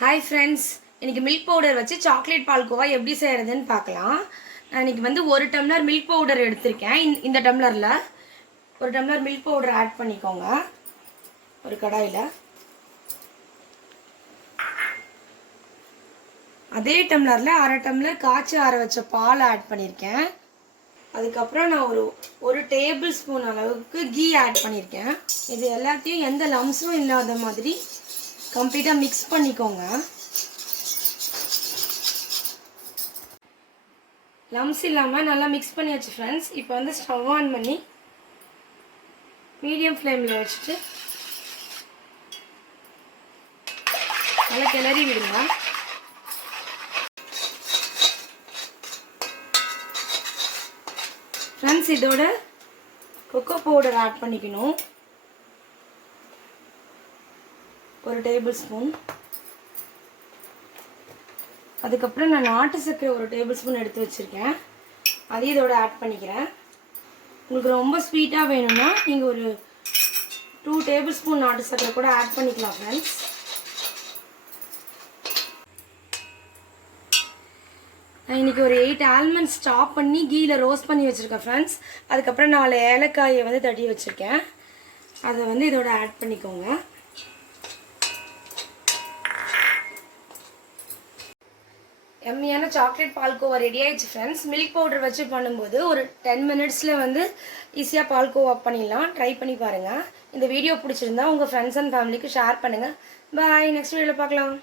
Hi friends, இன்றைக்கி milk powder வச்சு chocolate palkova எப்படி செய்கிறதுன்னு பார்க்கலாம். நான் இன்றைக்கி வந்து 1 டம்ளர் மில்க் பவுடர் எடுத்திருக்கேன். இந்த டம்ளரில் 1 டம்ளர் மில்க் பவுடர் ஆட் பண்ணிக்கோங்க. ஒரு கடாயில் அதே டம்ளரில் 1/2 டம்ளர் காய்ச்சி ஆற வச்ச பால் ஆட் பண்ணியிருக்கேன். அதுக்கப்புறம் நான் ஒரு டேபிள் ஸ்பூன் அளவுக்கு கீ ஆட் பண்ணியிருக்கேன். இது எல்லாத்தையும் எந்த லம்ஸும் இல்லாத மாதிரி கம்ப்ளீட்டாக மிக்ஸ் பண்ணிக்கோங்க. லம்ஸ் இல்லாமல் நல்லா மிக்ஸ் பண்ணியாச்சு ஃப்ரெண்ட்ஸ். இப்போ வந்து ஸ்டவ் ஆன் பண்ணி மீடியம் ஃப்ளேமில் வச்சுட்டு நல்லா கிளறி விடுங்க. ஃப்ரெண்ட்ஸ், இதோட கொக்கோ பவுடர் ஆட் பண்ணிக்கணும். 1 டேபிள் ஸ்பூன். அதுக்கப்புறம் நான் நாட்டு சர்க்கரை 1 டேபிள் ஸ்பூன் எடுத்து வச்சுருக்கேன். அதையும் இதோட ஆட் பண்ணிக்கிறேன். உங்களுக்கு ரொம்ப ஸ்வீட்டாக வேணும்னா நீங்கள் ஒரு 2 டேபிள் ஸ்பூன் நாட்டு சர்க்கரை கூட ஆட் பண்ணிக்கலாம் ஃப்ரெண்ட்ஸ். நான் இன்றைக்கி ஒரு 8 ஆல்மண்ட்ஸ் சாப் பண்ணி கீயில் ரோஸ்ட் பண்ணி வச்சுருக்கேன் ஃப்ரெண்ட்ஸ். அதுக்கப்புறம் 4 ஏலக்காயை வந்து தட்டி வச்சுருக்கேன். அதை வந்து இதோட ஆட் பண்ணிக்கோங்க. எம்மியான சாக்லேட் பால்கோவா ரெடி ஆயிடுச்சு ஃப்ரெண்ட்ஸ். மில்க் பவுடர் வச்சு பண்ணும்போது ஒரு 10 மினிட்ஸில் வந்து ஈஸியாக பால்கோவா பண்ணிடலாம். ட்ரை பண்ணி பாருங்கள். இந்த வீடியோ பிடிச்சிருந்தா உங்கள் ஃப்ரெண்ட்ஸ் அண்ட் ஃபேமிலிக்கு ஷேர் பண்ணுங்கள். பாய், நெக்ஸ்ட் வீடியோவில் பார்க்கலாம்.